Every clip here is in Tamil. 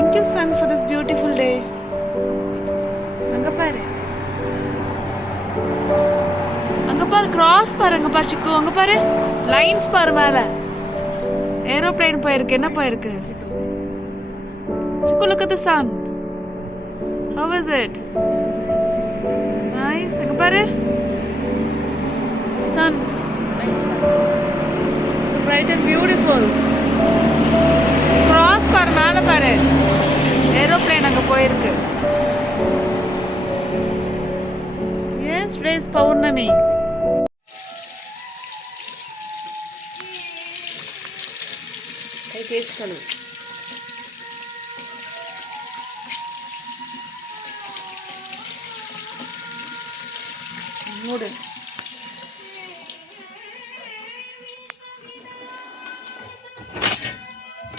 Thank you, son, for this beautiful day. அங்க பாரு, அங்க பாரு, கிராஸ் பாரு, அங்க பாரு சிக்கு, அங்க பாரு, லைன்ஸ் பாரு மேல. ஏரோப்ளேன் போயிருக்கு, என்ன போயிருக்கு? Chiku, look at the sun. How is it? Nice. அங்க பாரு, sun. So bright and beautiful. Cross பாரு, மேல பாரு, ஏரோப்ளேன் அங்க போயிருக்கு. Yes, today is Paurnami. Taste color. Noodle.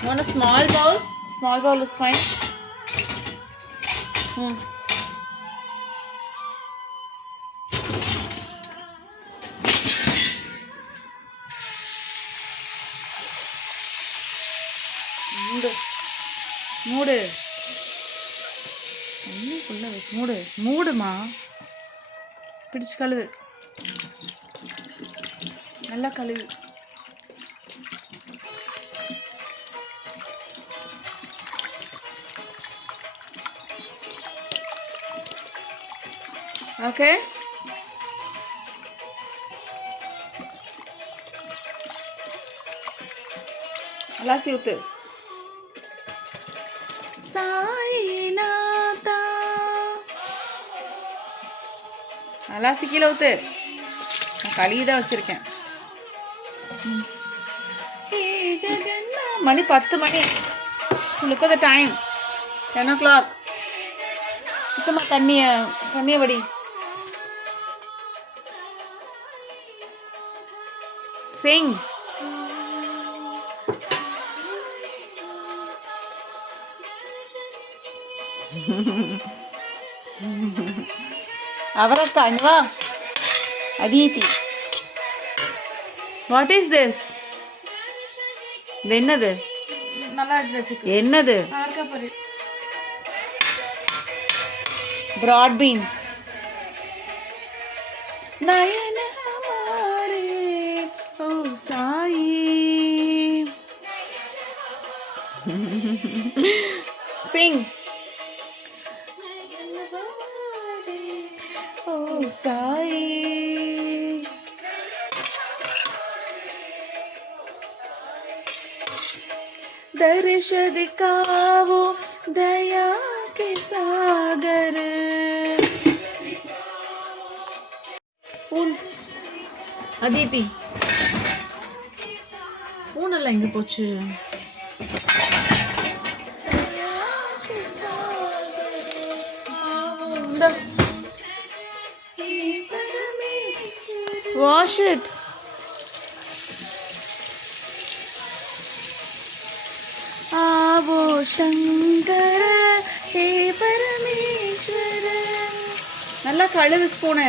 Want a small bowl? Small bowl is fine. மூடு தண்ணிக்குள்ள வச்சு மூடுமா, பிடிச்சு கழுவு, நல்லா கழுவு. ஓகே, அலாசி ஊத்து. சாயிநாதா, அலாசி கீழே ஊத்து. நான் கழுவி தான் வச்சிருக்கேன். மணி 10 மணி. look at the time, 10 o'clock. சுத்தமா தண்ணிய வடி. sing. அவரக்கா, இங்க வா. அதீதி, வாட் இஸ் திஸ்? இது என்னது? நல்லா இருக்கு. என்னது? broad beans. நயன ஹமாரே ஓ சாயி. sing. ஓ சாயி. दर्श दिखाओ दया के सागर. ஸ்பூன் அதித்தி, ஸ்பூன் எல்லாம் எங்க போச்சு? Wash it. आवो शंकर हे परमेश्वर. நல்லா கழுவு ஸ்பூனை.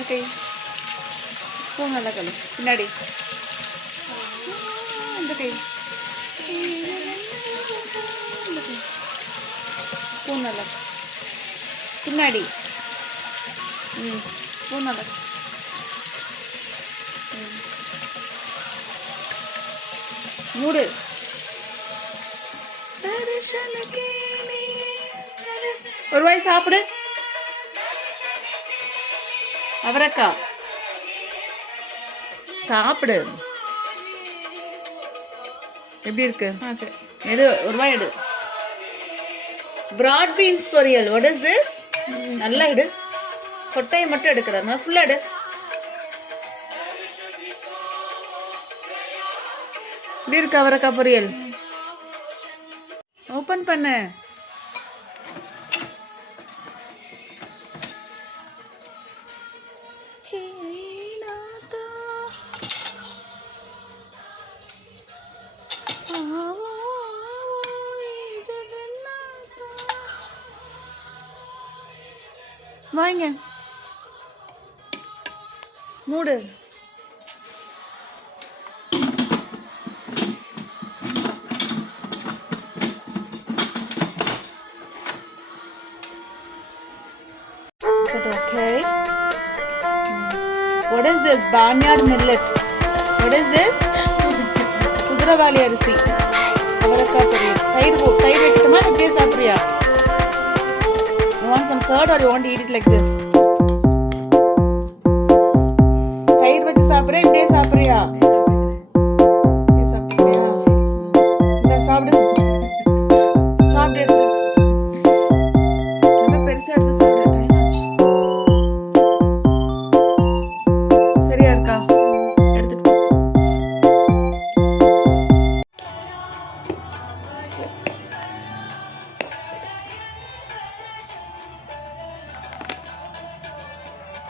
ஓகே, ஸ்பூன் நல்லா கழுவு. பின்னாடி இந்த கை ஸ்பூன் நல்லா பின்னாடி. ஸ்பூன் நல்லா மூடு. ஒரு வாய் சாப்பிடு. அவரக்கா சாப்பிடு. எப்படி இருக்கு? எடு, ஒரு வாய் எடு. பிராட் பீன்ஸ் பொரியல். What is this? நல்லா எடு. கொட்டையை மட்டும் எடுக்கிற, நல்லா ஃபுல்லா எடு. எப்படி இருக்கு அவரக்காய் பொரியல்? ஓபன் பண்ணு. வாங்க. மூடு. Okay. What is this? Barnyard millet. What is this? குதிரைவாலி அரிசி. அவரைக்காய் பொரியல். தயிர் வைக்கட்டுமா? இப்படியே சாப்பிட்றியா? You want some curd or you want to eat it like this? தயிர் வச்சு சாப்பிட்றியா? இப்படியே சாப்பிட்றியா? இப்படியே சாப்பிட்றியா? இந்த சாப்பிடு எடுத்து. நல்லா பெருசாக எடுத்து சாப்பிடு. டைம் ஆச்சு. சரியா இருக்கா? எடுத்துட்டு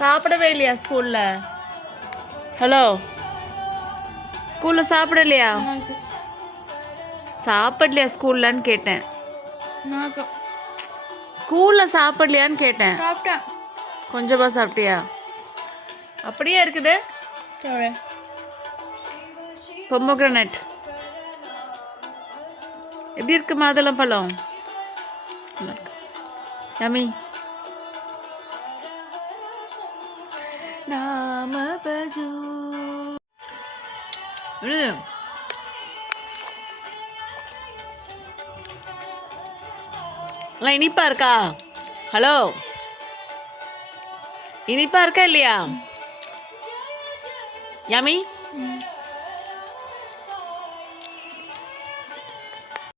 சாப்பிடவே இல்லையா ஸ்கூல்ல? ஹலோ, ஸ்கூல்ல சாப்பிடலையா? சாப்பிடலையா ஸ்கூல்லன்னு கேட்டேன். ஸ்கூல்ல சாப்பிடலையான்னு கேட்டேன். சாப்பிட்டேன். கொஞ்சமா சாப்பிட்டியா? அப்படியே இருக்குது. பொமோகிரானட் எப்படி இருக்கு? மாதுளம் பழம் யம்மி. நாம பஜு இனிப்பா இருக்கா? ஹலோ, இனிப்பா இருக்கா இல்லையா? யம்மி.